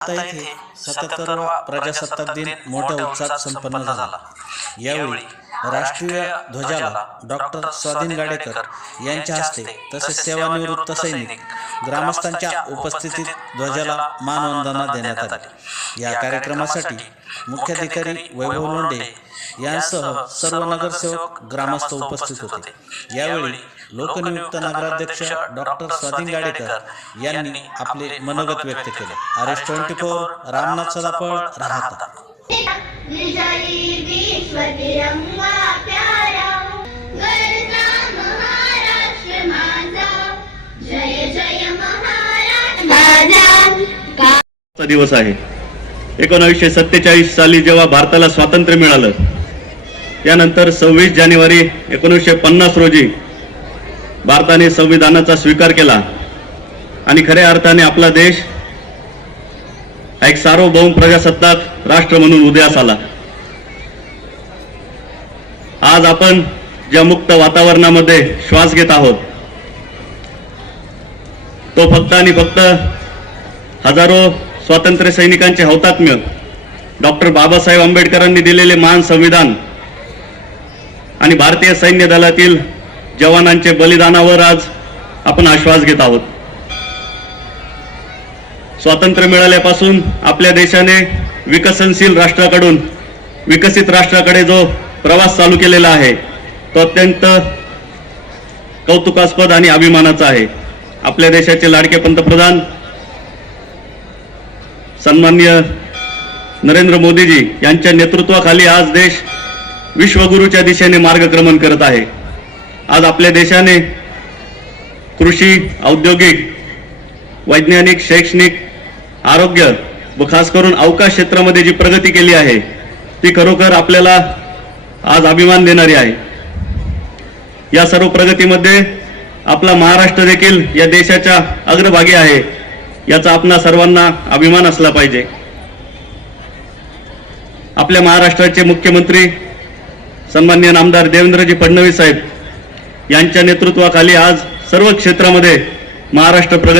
आता येथे 77वा प्रजासत्ताक दिन मोठ्या उत्साहात संपन्न झाला। यावेळी राष्ट्रीय ध्वजाला डॉक्टर स्वाधीन गाडेकर यांच्या हस्ते तसेच सेवानिवृत्त सैनिक ग्रामस्थांच्या उपस्थितीत ध्वजाला मानवंदना देण्यात आली। या कार्यक्रमासाठी मुख्याधिकारी वैभव लोंढे यांसह सर्व नगरसेवक ग्रामस्थ उपस्थित होते। यावेळी लोकनियुक्त नगराध्यक्ष डॉक्टर स्वाधीन गाडेकर यांनी आपले मनोगत व्यक्त केले। RS24 रामनाथ सदाफळ राहता। दिवस आहे 1947 साली जेव्हा भारताला स्वातंत्र्य मिळालं, त्यानंतर 26 जानेवारी 1950 रोजी भारताने संविधानाचा स्वीकार केला आणि खऱ्या अर्थाने आपला देश एक सार्वभौम प्रजासत्ताक राष्ट्र म्हणून उदयास आला। आज आपण ज्या मुक्त वातावरणामध्ये श्वास घेत आहोत, तो फक्त आणि फक्त हजारो स्वातंत्र्य सैनिकांचे हौतात्म्य, डॉक्टर बाबासाहेब आंबेडकरांनी दिलेले महान संविधान आणि भारतीय सैन्य दलातील जवानांचे बलिदानावर आज आपण आश्वास घेत आहोत। स्वातंत्र्य मिळाल्यापासून आपल्या देशाने विकसनशील राष्ट्राकडून विकसित राष्ट्राकडे जो प्रवास चालू केलेला आहे, तो अत्यंत कौतुकास्पद आणि अभिमानाचा आहे। आपल्या देशाचे लाडके पंतप्रधान सन्माननीय नरेंद्र मोदीजी यांच्या नेतृत्वाखाली आज देश विश्वगुरूच्या दिशेने मार्गक्रमण करत आहे। आज आपल्या देशाने कृषी, औद्योगिक, वैज्ञानिक, शैक्षणिक, आरोग्य व खास करून अवकाश क्षेत्रामध्ये जी प्रगती केली आहे, ती खरोखर आपल्याला आज अभिमान देणारी आहे। या सर्व प्रगतीमध्ये आपला महाराष्ट्र देखील या देशाच्या अग्रभागी आहे, याचा आपणा सर्वांना अभिमान असला पाहिजे। आपल्या महाराष्ट्राचे मुख्यमंत्री सन्माननीय आमदार देवेंद्रजी फडणवीस साहेब यांच्या नेतृत्वाखाली आज सर्व क्षेत्रामध्ये महाराष्ट्र प्रगती